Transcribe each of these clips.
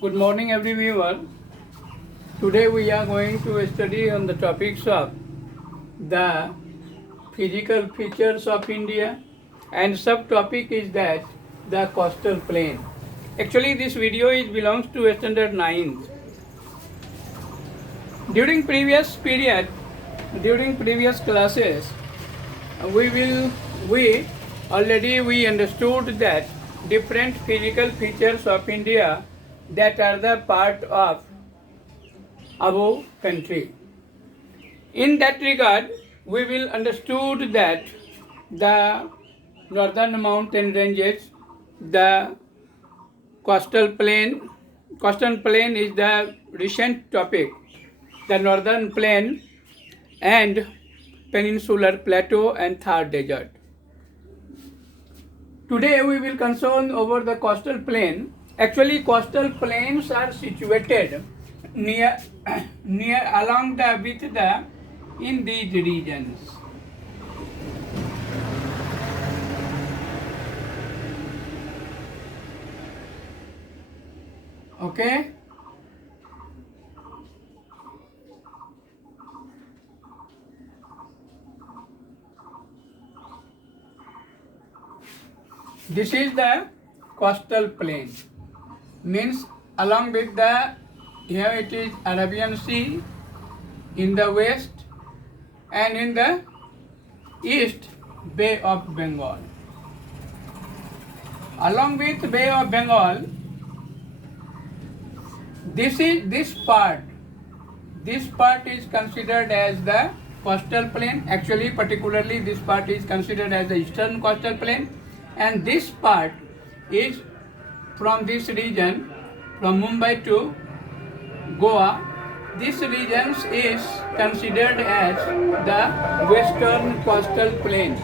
Good morning, every viewer. Today we are going to study on the topics of the physical features of India, and subtopic is that the coastal plain. Actually, this video belongs to standard 9th. During previous classes, we we understood that different physical features of India that are the part of our country. In that regard, we will understood that the northern mountain ranges, the coastal plain. Coastal plain is the recent topic. The northern plain and peninsular plateau and Thar desert. Today we will concern over the coastal plain. Actually, coastal plains are situated near along the with the in these regions. Okay. This is the coastal plain. Means along with the here it is Arabian Sea in the west, and in the east Bay of Bengal. Along with Bay of Bengal, this part is considered as the coastal plain. Actually, particularly this part is considered as the eastern coastal plain, and this part is from this region, from Mumbai to Goa. This region is considered as the western coastal plain.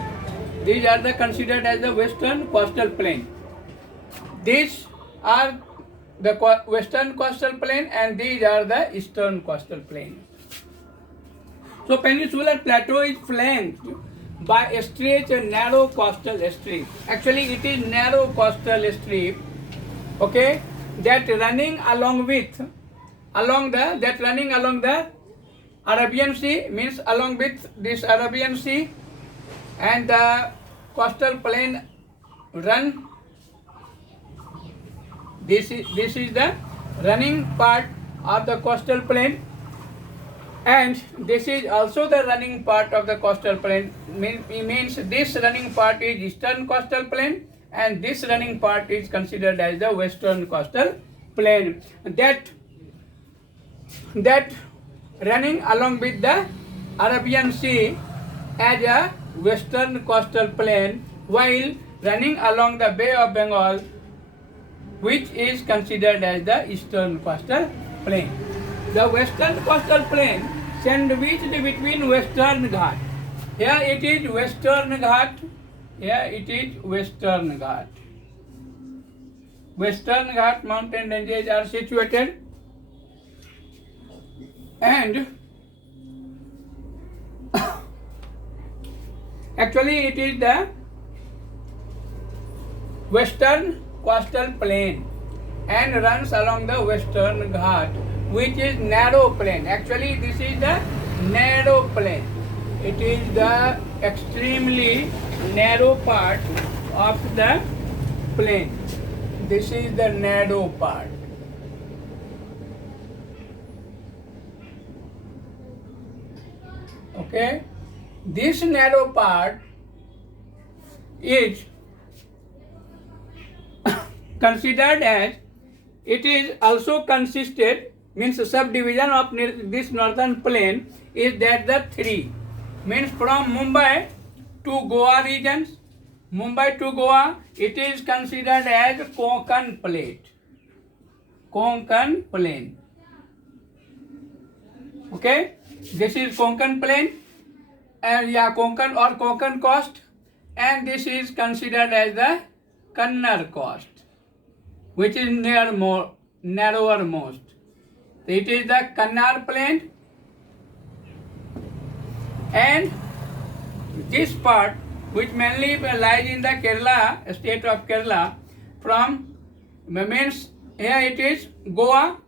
These are considered as the western coastal plain. These are the western coastal plain, and these are the eastern coastal plain. So peninsular plateau is flanked by a straight and narrow coastal strip. Actually, it is narrow coastal strip, okay, that running along the Arabian Sea, means along with this Arabian Sea, and the coastal plain run. This is the running part of the coastal plain, and this is also the running part of the coastal plain. Means this running part is eastern coastal plain, and this running part is considered as the western coastal plain. That running along with the Arabian Sea as a western coastal plain, while running along the Bay of Bengal, which is considered as the eastern coastal plain. The western coastal plain sandwiched between Western Ghat. Here it is Western Ghat. Here it is Western Ghat. Western Ghat mountain ranges are situated, and actually it is the western coastal plain and runs along the Western Ghat, which is narrow plain. Actually, this is the narrow plain. It is the extremely narrow part of the plain. This is the narrow part. Okay, this narrow part is considered as, it is also consisted, means subdivision of this northern plain is that the three, means from Mumbai to Goa regions. Mumbai to Goa, it is considered as Konkan plate. Konkan plain. Okay, this is Konkan plain, and Konkan or Konkan coast, and this is considered as the Kannada coast, which is narrowermost. It is the Kannada plain, and this part, which mainly lies in the Kerala, state of Kerala, from means here it is Goa,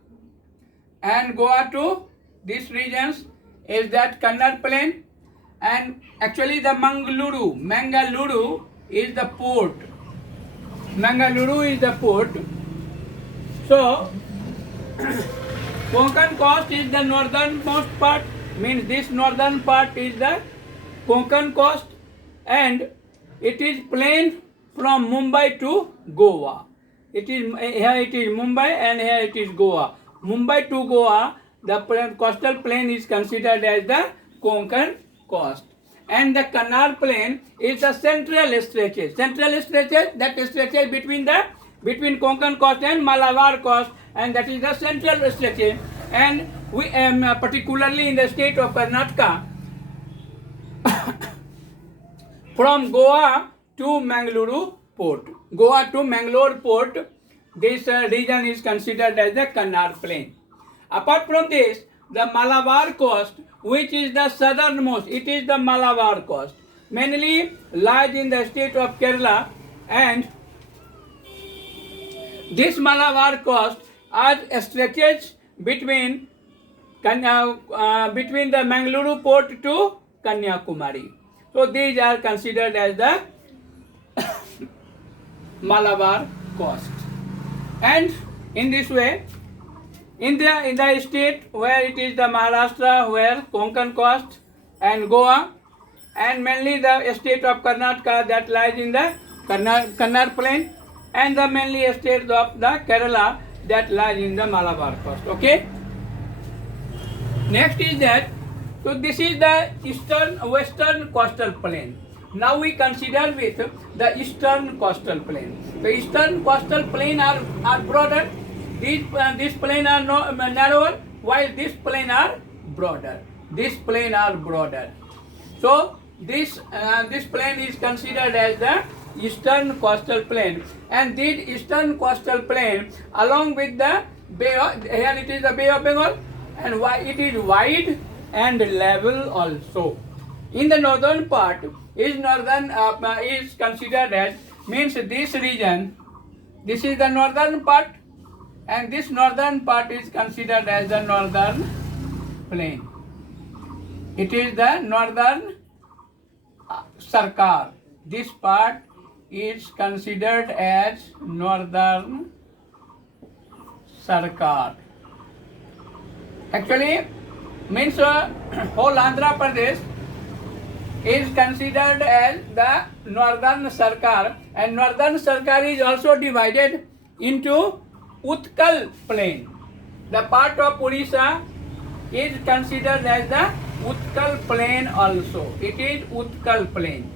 and Goa to this regions is that Kannada plain, and actually the Mangaluru is the port. Mangaluru is the port. So Konkan coast is the northernmost part, means this northern part is the Konkan coast, and it is plain from Mumbai to Goa. It is here it is Mumbai and here it is Goa. Mumbai to Goa, the coastal plain is considered as the Konkan coast. And the Canal plain is the central stretches. Central stretches that stretches between Konkan coast and Malabar coast, and that is the central stretches. And we particularly in the state of Karnataka, from Goa to Mangaluru port. Goa to Mangalore port, this region is considered as the Kannada plain. Apart from this, the Malabar coast, which is the southernmost, it is the Malabar coast, mainly lies in the state of Kerala, and this Malabar coast stretches between the Mangaluru port to Kanyakumari. So these are considered as the Malabar coast. And in this way, in the state where it is the Maharashtra, where Konkan coast and Goa, and mainly the state of Karnataka that lies in the Kannada plain, and the mainly state of the Kerala that lies in the Malabar coast. Okay. Next is that, so this is the western coastal plain. Now we consider with the eastern coastal plain. The eastern coastal plain are broader. This plain are narrower, while this plain are broader. So this plain is considered as the eastern coastal plain, and this eastern coastal plain, along with the here it is the Bay of Bengal, and it is wide and level also. In the northern part is considered as, means this region, this is the northern part, and this northern part is considered as the northern plain. It is the northern Sarkar. This part is considered as northern Sarkar. Actually, means whole Andhra Pradesh is considered as the northern Sarkar, and northern Sarkar is also divided into Utkal plain. The part of Odisha is considered as the Utkal plain also. It is Utkal plain.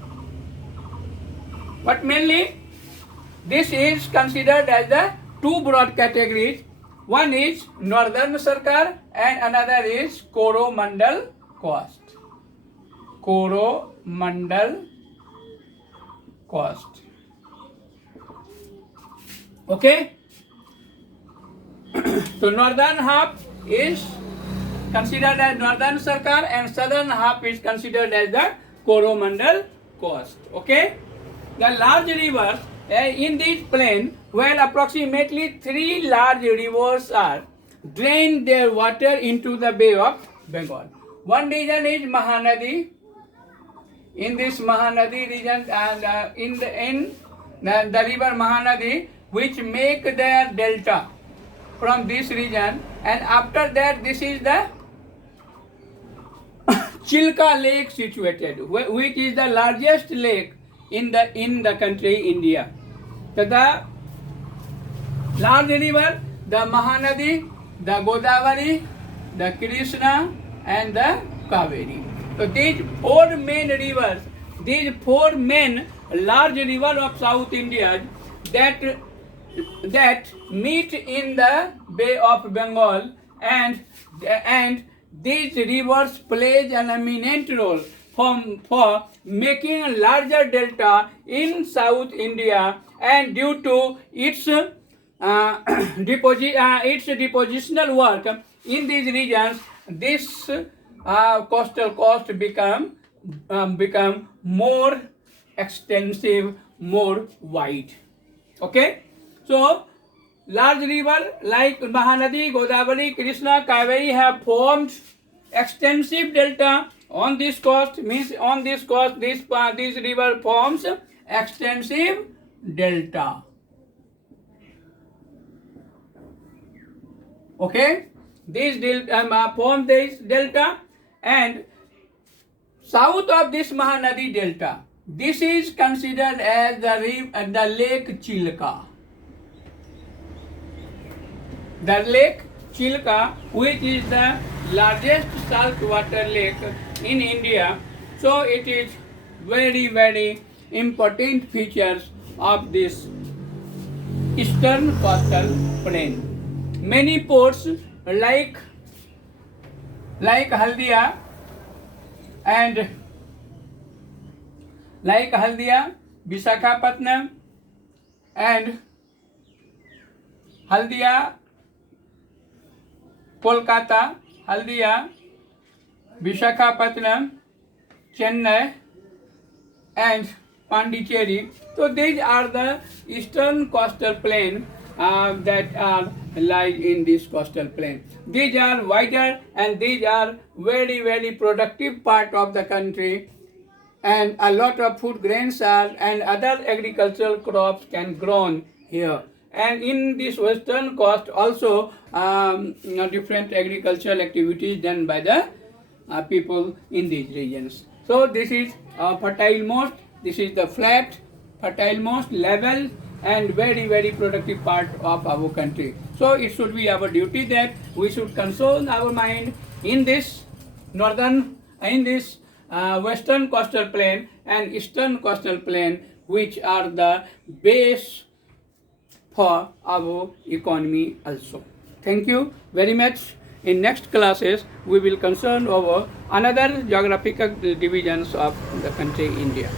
But mainly this is considered as the two broad categories. One is northern Sarkar and another is Coromandel coast. Coromandel coast. Okay. So northern half is considered as northern Sarkar and southern half is considered as the Coromandel coast. Okay. The large rivers in this plain, where approximately 3 large rivers are, drain their water into the Bay of Bengal. One region is Mahanadi. In this Mahanadi region, and in the river Mahanadi, which make their delta from this region, and after that this is the Chilka lake situated, which is the largest lake in the country India. So the large river, the Mahanadi, the Godavari, the Krishna, and the Kaveri. So these four main rivers, these four main large rivers of South India that meet in the Bay of Bengal, and these rivers plays an eminent role for making a larger delta in South India, and due to its depositional work in these regions, this coastal coast become more extensive, more wide. Okay, so large river like Mahanadi, Godavari, Krishna, Kaveri have formed extensive delta on this coast. Means on this coast, this river forms extensive delta. Okay, this form this delta, and south of this Mahanadi delta, this is considered as the Lake Chilka. The Lake Chilka, which is the largest saltwater lake in India, so it is very, very important features of this eastern coastal plain. Many ports like Haldia and Visakhapatnam and Haldia, Kolkata, Haldia, Visakhapatnam, Chennai and Pondicherry. So these are the eastern coastal plain that are lie in this coastal plain. These are wider and these are very, very productive part of the country, and a lot of food grains are and other agricultural crops can grown here. And in this western coast also different agricultural activities done by the people in these regions. So this is fertile most, this is the flat, fertile most, level and very, very productive part of our country. So it should be our duty that we should console our mind in this western coastal plain and eastern coastal plain, which are the base for our economy also. Thank you very much. In next classes, we will concern over another geographical divisions of the country India.